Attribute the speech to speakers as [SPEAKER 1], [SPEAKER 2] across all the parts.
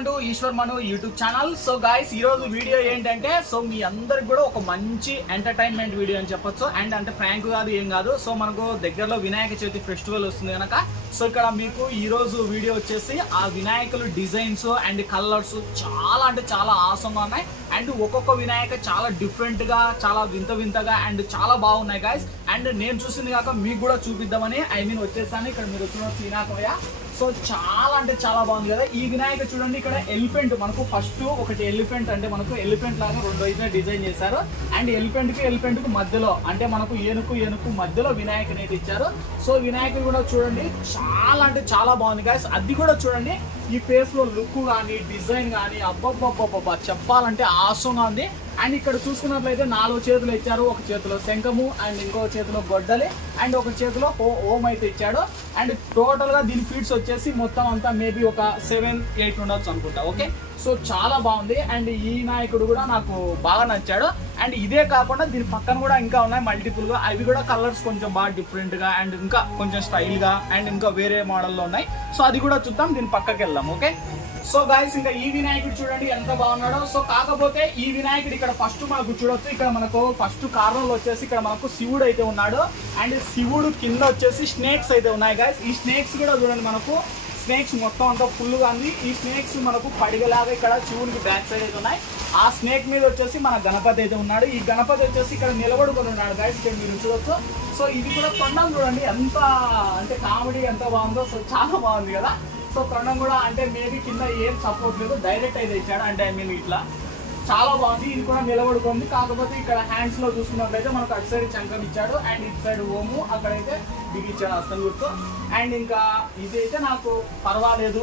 [SPEAKER 1] Welcome to Eshwar Manu YouTube channel. So guys ఈ రోజు video ఏంటంటే సో మీ అందరికి కూడా ఒక మంచి ఎంటర్టైన్మెంట్ వీడియో అని చెప్పొచ్చు. అండ్ అంటే ఫ్రాంక్ కాదు ఏం కాదు సో మనకు దగ్గరలో వినాయక చవితి ఫెస్టివల్ వస్తుంది కనుక సో ఇక్కడ మీకు ఈరోజు వీడియో వచ్చేసి ఆ వినాయకులు డిజైన్స్ అండ్ కలర్స్ చాలా అంటే చాలా ఆసంగా ఉన్నాయి. అండ్ ఒక్కొక్క వినాయక చాలా డిఫరెంట్గా చాలా వింత వింతగా అండ్ చాలా బాగున్నాయి గాయస్ అండ్ నేను చూసింది కాక మీకు కూడా చూపిద్దామని ఐ మీన్ వచ్చేసాను. ఇక్కడ మీరు వచ్చిన వినాయకమయ్య సో చాలా అంటే చాలా బాగుంది కదా. ఈ వినాయక చూడండి ఇక్కడ ఎలిఫెంట్ మనకు ఫస్ట్ ఒకటి ఎలిఫెంట్ అంటే మనకు ఎలిఫెంట్ లాగా రెండు వైపున డిజైన్ చేశారు. అండ్ ఎలిఫెంట్కి ఎలిఫెంట్కు మధ్యలో అంటే మనకు ఏనుకు ఏనుకు మధ్యలో వినాయకుని అయితే ఇచ్చారు. సో వినాయకుడు కూడా చూడండి చాలా అంటే చాలా బాగుంది గాయస్ అది కూడా చూడండి ఈ ఫేస్లో లుక్ కానీ డిజైన్ కానీ అబ్బబ్బబ్బబ్బా చెప్పాలంటే ఆసంగా ఉంది. అండ్ ఇక్కడ చూసుకున్నట్లయితే నాలుగు చేతులు ఇచ్చారు. ఒక చేతిలో శంఖము అండ్ ఇంకో చేతిలో గొడ్డలి అండ్ ఒక చేతిలో ఓ- ఓం అయితే ఇచ్చాడు. అండ్ టోటల్గా దీని ఫీట్స్ వచ్చేసి మొత్తం అంతా మేబీ ఒక సెవెన్ ఎయిట్ ఉండొచ్చు అనుకుంటా. ఓకే సో చాలా బాగుంది. అండ్ ఈ నాయకుడు కూడా నాకు బాగా నచ్చాడు. అండ్ ఇదే కాకుండా దీని పక్కన కూడా ఇంకా ఉన్నాయి మల్టిపుల్గా అవి కూడా కలర్స్ కొంచెం బాగా డిఫరెంట్గా అండ్ ఇంకా కొంచెం స్టైల్గా అండ్ ఇంకా వేరే మోడల్లో ఉన్నాయి. సో అది కూడా చూద్దాం. దీని పక్కకి వెళ్దాం ఓకే సో గాయస్ ఇంకా ఈ వినాయకుడు చూడండి ఎంత బాగున్నాడో. సో కాకపోతే ఈ వినాయకుడు ఇక్కడ ఫస్ట్ మనకు చూడొచ్చు ఇక్కడ మనకు ఫస్ట్ కారణంలో వచ్చేసి ఇక్కడ మనకు శివుడు అయితే ఉన్నాడు. అండ్ శివుడు కింద వచ్చేసి స్నేక్స్ అయితే ఉన్నాయి గాయస్ ఈ స్నేక్స్ కూడా చూడండి మనకు స్నేక్స్ మొత్తం అంతా ఫుల్గా ఉంది. ఈ స్నేక్స్ మనకు పడిగలాగా ఇక్కడ శివునికి బ్యాక్ సైడ్ అయితే ఉన్నాయి. ఆ స్నేక్ మీద వచ్చేసి మన గణపతి అయితే ఉన్నాడు. ఈ గణపతి వచ్చేసి ఇక్కడ నిలబడుకొని ఉన్నాడు గాయస్ ఇక్కడ మీరు చూడొచ్చు. సో ఇది కూడా కొండలు చూడండి ఎంత అంటే కామెడీ ఎంత బాగుందో. సో చాలా బాగుంది కదా. సో కొనడం కూడా అంటే మేబీ కింద ఏం సపోర్ట్ లేదు. డైరెక్ట్ అయితే ఇచ్చాడు. అంటే ఐ మీన్ ఇట్లా. చాలా బాగుంది. ఇది కూడా నిలబడుకుంది. కాకపోతే ఇక్కడ హ్యాండ్స్లో చూసుకున్నట్లయితే మనకు అటు సైడ్ చంకం ఇచ్చాడు. అండ్ ఇటు సైడ్ ఓము. అక్కడైతే బిగిచ్చాడు అస్తం గుర్తు అండ్ ఇంకా ఇదైతే నాకు పర్వాలేదు.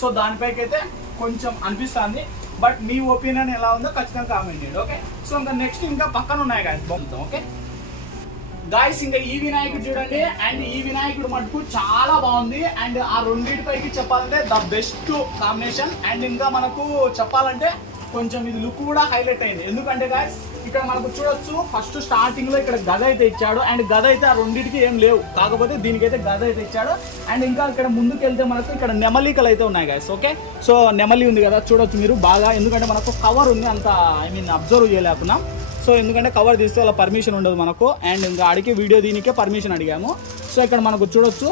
[SPEAKER 1] సో దానిపైకి అయితే కొంచెం అనిపిస్తుంది. బట్ మీ ఒపీనియన్ ఎలా ఉందో ఖచ్చితంగా కామెంట్ చేయండి. ఓకే సో ఇంకా నెక్స్ట్ ఇంకా పక్కన ఉన్నాయి కానీ బొమ్మతో ఓకే గాయస్ ఇంకా ఈ వినాయకుడు చూడండి. అండ్ ఈ వినాయకుడు మటుకు చాలా బాగుంది. అండ్ ఆ రెండింటిపైకి చెప్పాలంటే ద బెస్ట్ కాంబినేషన్ అండ్ ఇంకా మనకు చెప్పాలంటే కొంచెం ఇది లుక్ కూడా హైలైట్ అయింది. ఎందుకంటే గాయస్ ఇక్కడ మనకు చూడొచ్చు ఫస్ట్ స్టార్టింగ్లో ఇక్కడ గద అయితే ఇచ్చాడు. అండ్ గద అయితే ఆ రెండింటికి ఏం లేవు. కాకపోతే దీనికైతే గద అయితే ఇచ్చాడు. అండ్ ఇంకా ఇక్కడ ముందుకు వెళ్తే మనకు ఇక్కడ నెమలికలు అయితే ఉన్నాయి గాయస్ ఓకే సో నెమలి ఉంది కదా చూడొచ్చు మీరు బాగా. ఎందుకంటే మనకు కవర్ ఉంది అంత ఐ మీన్ అబ్జర్వ్ చేయలేకున్నాం. సో ఎందుకంటే కవర్ తీస్తే వాళ్ళ పర్మిషన్ ఉండదు మనకు. అండ్ ఇంకా ఆడికి వీడియో దీనికే పర్మిషన్ అడిగాము. సో ఇక్కడ మనకు చూడొచ్చు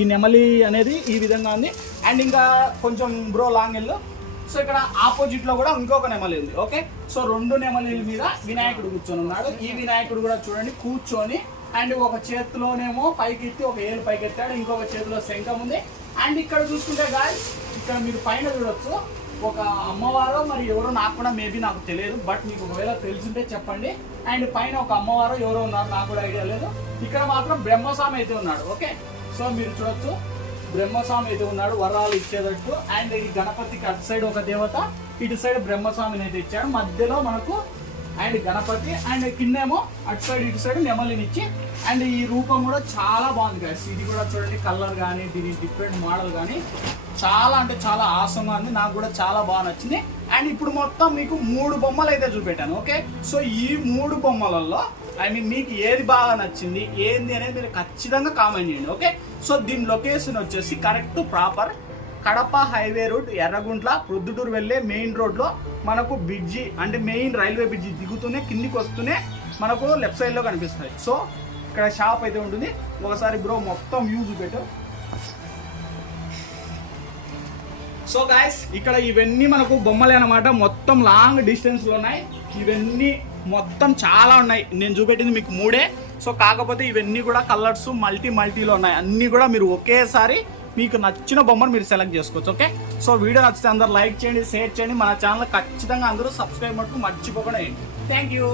[SPEAKER 1] ఈ నెమలి అనేది ఈ విధంగా ఉంది. అండ్ ఇంకా కొంచెం బ్రో లాంగ్ వెళ్ళు. సో ఇక్కడ ఆపోజిట్లో కూడా ఇంకొక నెమలి ఉంది ఓకే సో రెండు నెమలిల మీద వినాయకుడు కూర్చొని ఉన్నాడు. ఈ వినాయకుడు కూడా చూడండి కూర్చొని అండ్ ఒక చేతిలోనేమో పైకి ఎత్తి ఒక ఏలు పైకి ఎత్తాడు ఇంకొక చేతిలో శంఖం ఉంది. అండ్ ఇక్కడ చూసుకుంటే గాయ ఇక్కడ మీరు పైన చూడొచ్చు ఒక అమ్మవారో మరి ఎవరో నాకు కూడా మేబీ నాకు తెలియదు బట్ మీకు ఒకవేళ తెలిసింటే చెప్పండి. అండ్ పైన ఒక అమ్మవారో ఎవరో ఉన్నారు నాకు కూడా ఐడియా లేదు. ఇక్కడ మాత్రం బ్రహ్మస్వామి అయితే ఉన్నాడు ఓకే సో మీరు చూడొచ్చు. బ్రహ్మస్వామి అయితే ఉన్నాడు వరాలు ఇచ్చేటట్టు. అండ్ ఈ గణపతికి అటు సైడ్ ఒక దేవత ఇటు సైడ్ బ్రహ్మస్వామిని అయితే ఇచ్చాడు. మధ్యలో మనకు అండ్ గణపతి అండ్ కిందేమో అటు సైడ్ ఇటు సైడ్ నెమలిని ఇచ్చి అండ్ ఈ రూపం కూడా చాలా బాగుంది కదా ఇది కూడా చూడండి కలర్ కానీ దీని డిఫరెంట్ మోడల్ కానీ చాలా అంటే చాలా ఆసంగా ఉంది. నాకు కూడా చాలా బాగా నచ్చింది. అండ్ ఇప్పుడు మొత్తం మీకు మూడు బొమ్మలు అయితే చూపెట్టాను ఓకే సో ఈ మూడు బొమ్మలలో ఐ మీన్ మీకు ఏది బాగా నచ్చింది ఏంది అనేది మీరు ఖచ్చితంగా కామెంట్ చేయండి ఓకే సో దీని లొకేషన్ వచ్చేసి correct proper Kadapa highway road Erraguntla Proddatur వెళ్ళే మెయిన్ రోడ్లో మనకు బ్రిడ్జి అంటే మెయిన్ రైల్వే బ్రిడ్జి దిగుతూనే కిందికి వస్తూనే మనకు లెఫ్ట్ సైడ్లో కనిపిస్తుంది సో ఇక్కడ షాప్ అయితే ఉంటుంది. ఒకసారి బ్రో మొత్తం వ్యూ చూపెట్టు. సో గాయస్ ఇక్కడ ఇవన్నీ మనకు బొమ్మలే అనమాట మొత్తం లాంగ్ డిస్టెన్స్లో ఉన్నాయి. ఇవన్నీ మొత్తం చాలా ఉన్నాయి. నేను చూపెట్టింది మీకు మూడే. సో కాకపోతే ఇవన్నీ కూడా కలర్స్ మల్టీ మల్టీలో ఉన్నాయి. అన్నీ కూడా మీరు ఒకేసారి మీకు నచ్చిన బొమ్మను మీరు సెలెక్ట్ చేసుకోవచ్చు ఓకే? సో వీడియో నచ్చితే అందరు లైక్ చేయండి షేర్ చేయండి. మన ఛానల్ ఖచ్చితంగా అందరూ సబ్స్క్రైబ్ మటుకు మర్చిపోకుండా థ్యాంక్ యూ.